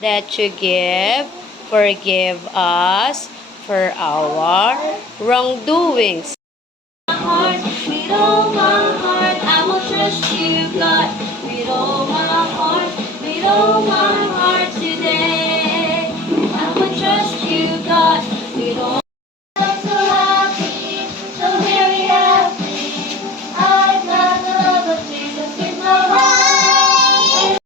that you forgive us for our wrongdoings. Heart, with all my heart, I will trust you, God. With all my heart, with all my heart today. I will trust you, God. With all. So happy, so very happy. I've got the love of Jesus in my heart.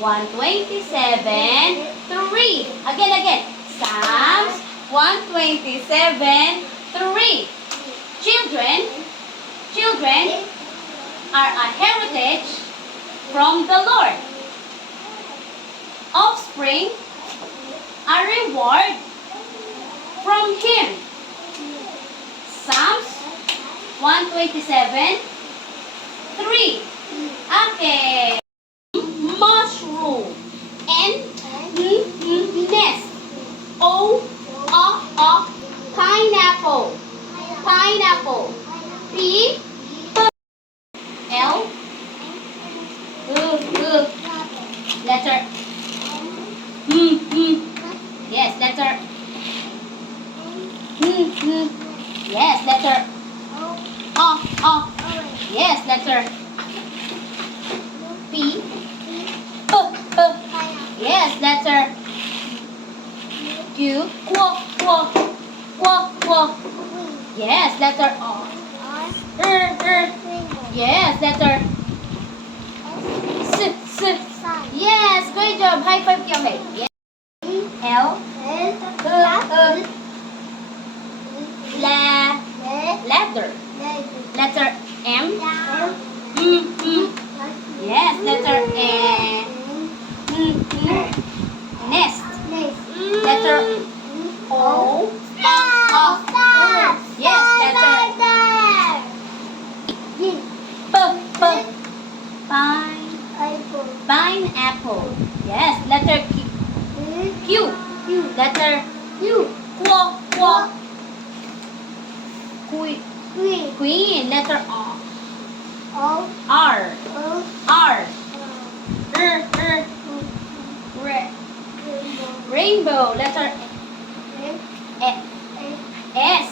127, 3. Again. Psalms 127, 3. Children are a heritage from the Lord. Offspring, a reward from Him. Psalms 127, 3. Okay. Mushroom. Nest. Pineapple. P. L. Letter. Yes, letter. Yes, letter. Yes, letter. P. Yes, letter. Q. Quack. Yes, letter R. Yes, letter S. Yes, great job. High five, Kyomei. Yes. L. Letter. Letter M. Yes, letter N. Nest. Letter O. Yes, letter Pineapple. Yes, letter Q. Letter Quack. Queen. Letter R. Rainbow. Letter S.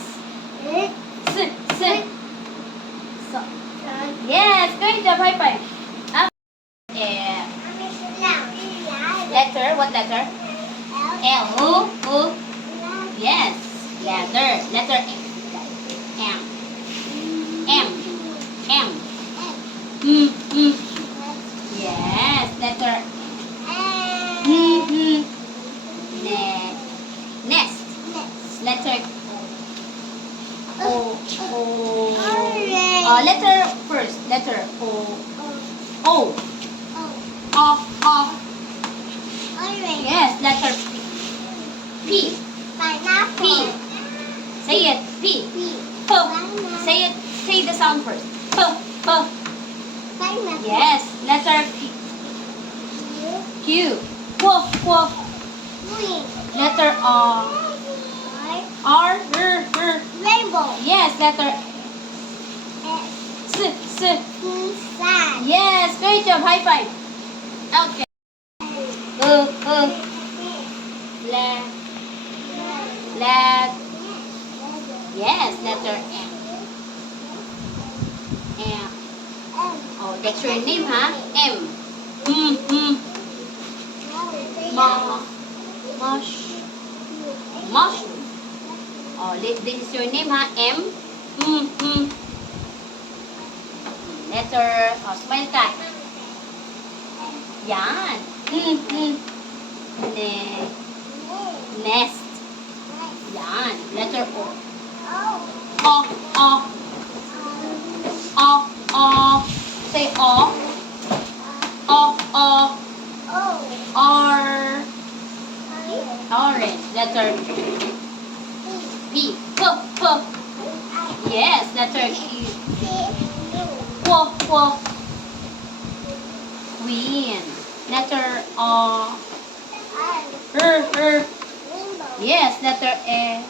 Yes, great job. High five. Letter. What letter? L. Yes. Letter M. Yes. Letter Nest. Letter O. Letter first. Letter O. Yes. Letter P. Say it. P. Say it. Say the sound first. Yes. Letter Q. Letter R. Rainbow. Yes. Letter S. Yes. Great job. High five. Okay. Yes. Letter M. Oh, that's your name, huh? M. Mushroom. Oh, this is your name, huh? M. Letter, smile ka. Yan. Nest. Yan. Letter O. Say O. R. Orange. Letter P. Yes, letter Q. Queen. Letter Yes, letter A.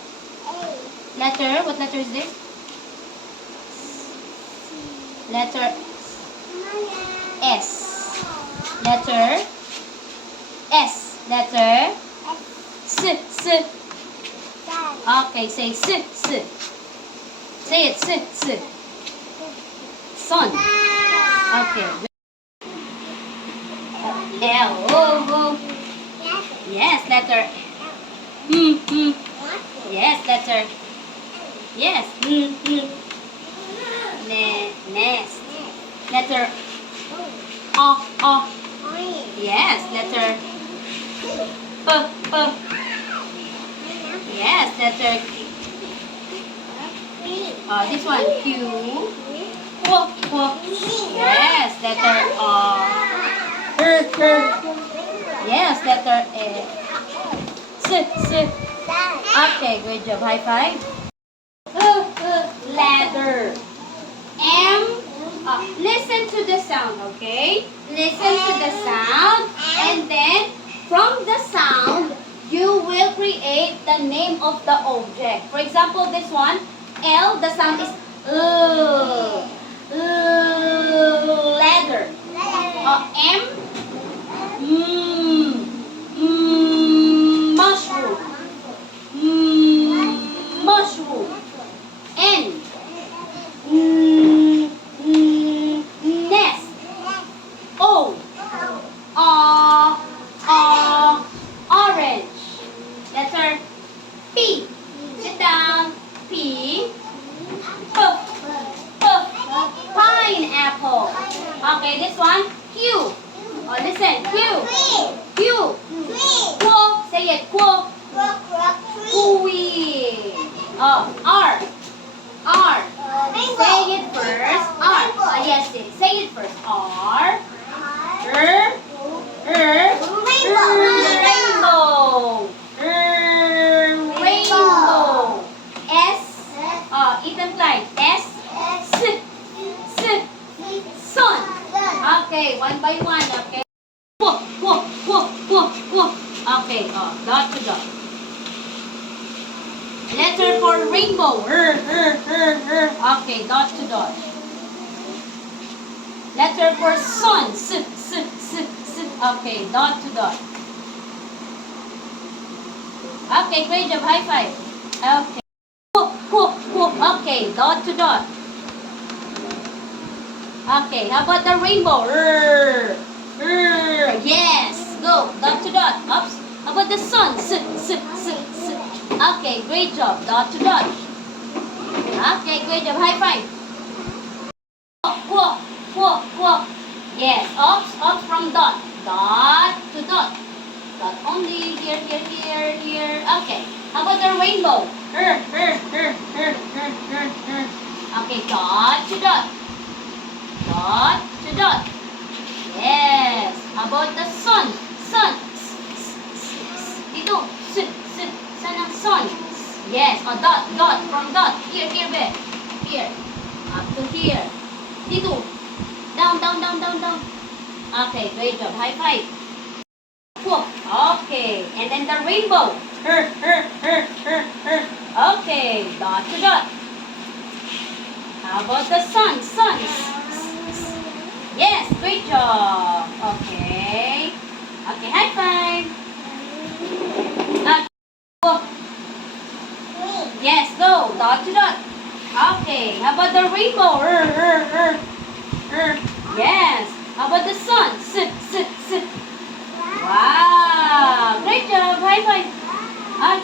Letter, what letter is this? Letter S. Letter S. Letter S. Okay, say S. Say it, S. Sun. Okay. L. Oh. Yes, letter. Yes, letter. Yes. Nest. Letter O. Yes, letter P. Yes, letter this one Q. Yes, letter Yes, letter S. Okay, good job. High five. Ladder. M. Listen to the sound, okay? Listen to the sound, and then from the sound, you will create the name of the object. For example, this one, L, the sound is ladder. M, mushroom. Mushroom. N, nest. O, orange. Letter P. Sit down. P. Pineapple. Okay, this one Q. Oh, listen. Q. Quo. Say it. Quo. Queen. Oh, R. Say it first. R. Yes, say it first. R. Rainbow. Rainbow. S. Ethan Klein. S. Sun. Okay, one by one. Okay. Okay. Dot to dot. Letter for rainbow. Okay, dot to dot. Letter for sun. Okay, dot to dot. Okay, great job. High five. Okay. Okay, dot to dot. Okay, how about the rainbow? Yes, go. Dot to dot. Oops. How about the sun? Okay, great job. Dot to dot. Okay, great job. High five. Quo. Yes, ups from dot. Dot to dot. Dot only. Here. Okay. How about the rainbow? Okay, dot to dot. Dot to dot. Yes. How about the sun? Dito. Sun ang sun. Yes. Dot. From dot. Here, be. Here. Up to here. Dito. Down. Okay, great job. High five. Okay. And then the rainbow. Okay. Dot to dot. How about the sun? Yes, great job. Okay. Okay, high five. Yes, go. Dot to dot. Okay. How about the rainbow? Yes. How about the sun? Wow. Great job. High five. Okay.